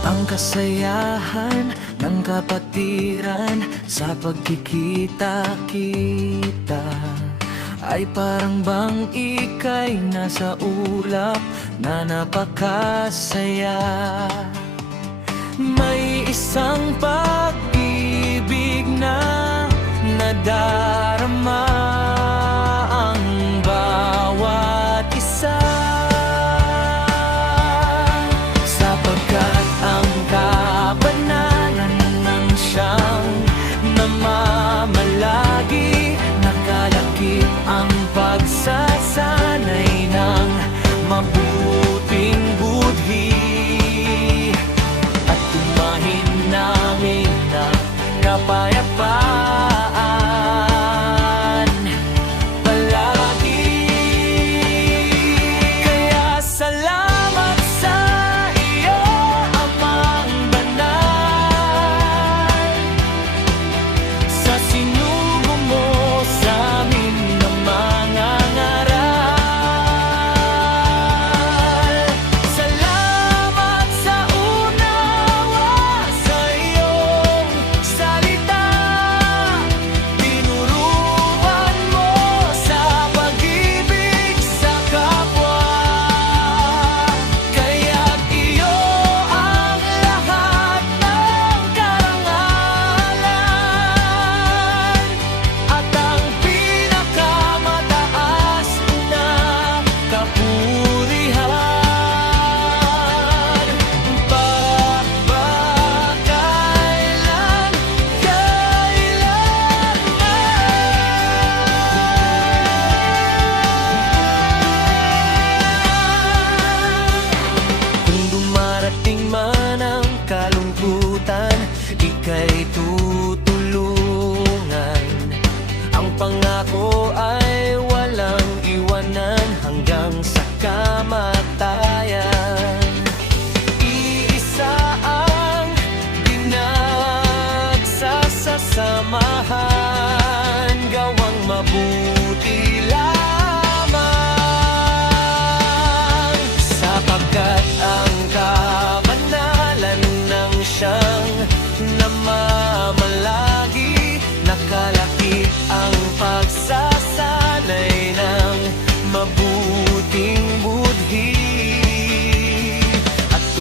Ang kasayahan ng kapatiran sa pagkikita-kita ay parang bang ika'y nasa ulap na napakasaya. May isang pag-ibig na nadarama ang bawat isa, sapagkat ang kabanalan ng siyang namamalagi, nakalakip ang pagsasanay ng mabuting budhi. At tumahin namin na kapayapaan